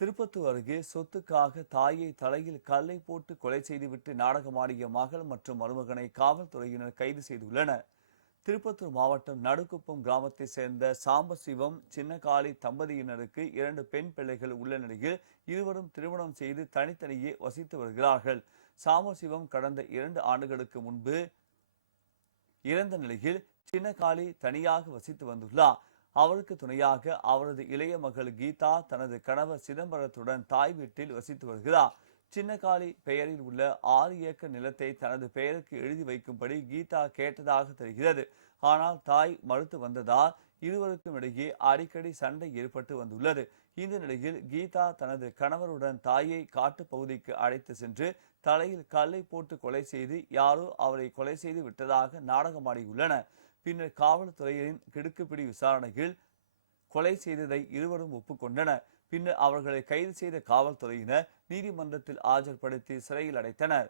திருப்பத்தூர் அருகே சொத்துக்காக தாயை தலையில் கல்லை போட்டு கொலை செய்துவிட்டு நாடகமாடிய மகள் மற்றும் மருமகனை காவல்துறையினர் கைது செய்துள்ளனர். திருப்பத்தூர் மாவட்டம் நடுக்குப்பம் கிராமத்தை சேர்ந்த சாம்பசிவம் சின்னகாளி தம்பதியினருக்கு 2 பெண் பிள்ளைகள் உள்ள நிலையில் இருவரும் திருமணம் செய்து தனித்தனியே வசித்து வருகிறார்கள். சாம்பசிவம் கடந்த 2 ஆண்டுகளுக்கு முன்பு இறந்த நிலையில் சின்னகாளி தனியாக வசித்து வந்துள்ளார். அவருக்கு துணையாக அவரது இளைய மகள் கீதா தனது கணவர் சிதம்பரத்துடன் தாய் வீட்டில் வசித்து வருகிறார். சின்னகாளி பெயரில் உள்ள 6 ஏக்கர் நிலத்தை தனது பெயருக்கு எழுதி வைக்கும்படி கீதா கேட்டதாக தெரிகிறது. ஆனால் தாய் மறுத்து வந்ததால் இருவருக்கும் இடையே அடிக்கடி சண்டை ஏற்பட்டு வந்துள்ளது. இந்த நிலையில் கீதா தனது கணவருடன் தாயை காட்டு பகுதிக்கு அழைத்து சென்று தலையில் கல்லை போட்டு கொலை செய்து யாரோ அவரை கொலை செய்து விட்டதாக நாடகமாடியுள்ளனர். பின்னர் காவல்துறையினரின் கிடுக்குப்பிடி விசாரணையில் கொலை செய்ததை இருவரும் ஒப்புக்கொண்டனர். பின்னர் அவர்களை கைது செய்த காவல்துறையினர் நீதிமன்றத்தில் ஆஜர்படுத்தி சிறையில் அடைத்தனர்.